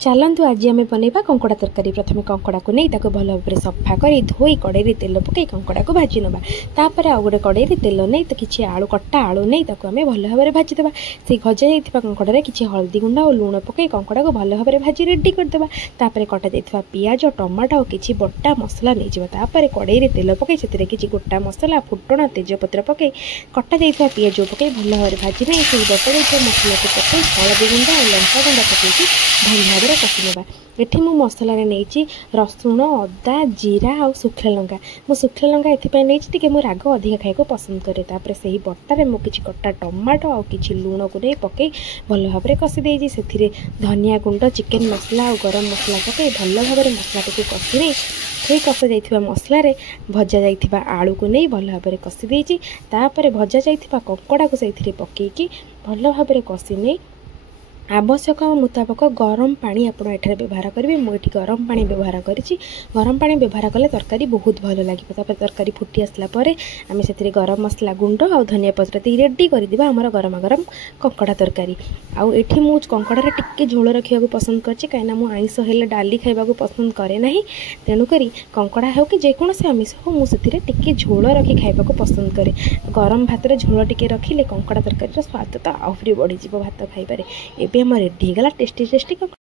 चलतु आज आम बनवा कंकड़ा तरकारी। प्रथम कंकड़ा को नहीं भल भाव सफा कर धोई कड़े तेल पकई कंकड़ा को भाजी नवा। तापर आउ गोटे कड़े तेल नहीं तो किसी आलू कटा आलू नहीं आम भल भाव भाजीदे। से भजा जाइए कंकड़े किसी हल्दी गुंड और लुण पकई कंकड़ा को भल भाव भाजी रेडी करदे। तापर कटा जाइए पियाज टमाटो और किसी बटा मसला नहीं जापर कड़े तेल पकई से किसी गोटा मसला फुटण तेजपत्र पकई कटा जाइए पियाज पकई भल भाव भाजी नहीं से बटा जाइए मसला को पकई हल्दी गुंड और लंका गुंड पकई भल भाव कषि नेबा। एठी मु मसला नहीं रसुण अदा जीरा और सुखला लंका। मु सुखला लंका एथिपाई नहीं टे मु राग अधिक खाइको पसंद करे। तापर से ही बटारे मु किछि कटा टमाटो और किछि लुण को नहीं पकई भल भाव कषि देछि। सेथिरे धनिया गुंड चिकेन मसला और गरम मसला पकई भल भाव मसला को कषि नहीं से कषा जाइथिबा मसला रे भजा जाइथिबा आलू को नहीं भल भाव कषि देछि। तापर भजा जाइथिबा कंकड़ा को सेथिरे पकईकी भल भाव कषि नहीं आवश्यक मुताबक गरम पानी आप व्यवहार करेंगे। मुझे गरम पानी व्यवहार करी। गरम पानी व्यवहार कले तरकारी बहुत भल लगे। तरकारी फुटी आसला आम से गरम मसला गुंड और धनिया पत्र दी रेडी करदे आमर गरम गरम कंकड़ा तरकारी। आउ एठी मु कंकड़ा टिके झोल रखा पसंद करछि कहीं मुझे आइंस हेल्ले डाली खाइबा पसंद करे ना। तेणुक कंकड़ा हो कि जेकोसी आमिष हो मुझे टिके झोल रखी खाइबा पसंद करे। गरम भात झोल टिके रखिले कंकड़ा तरकारी स्वाद तो आहरी बढ़ीज भात खाइबारे। एबे हम रेडी गला टेस्टी टेस्टी।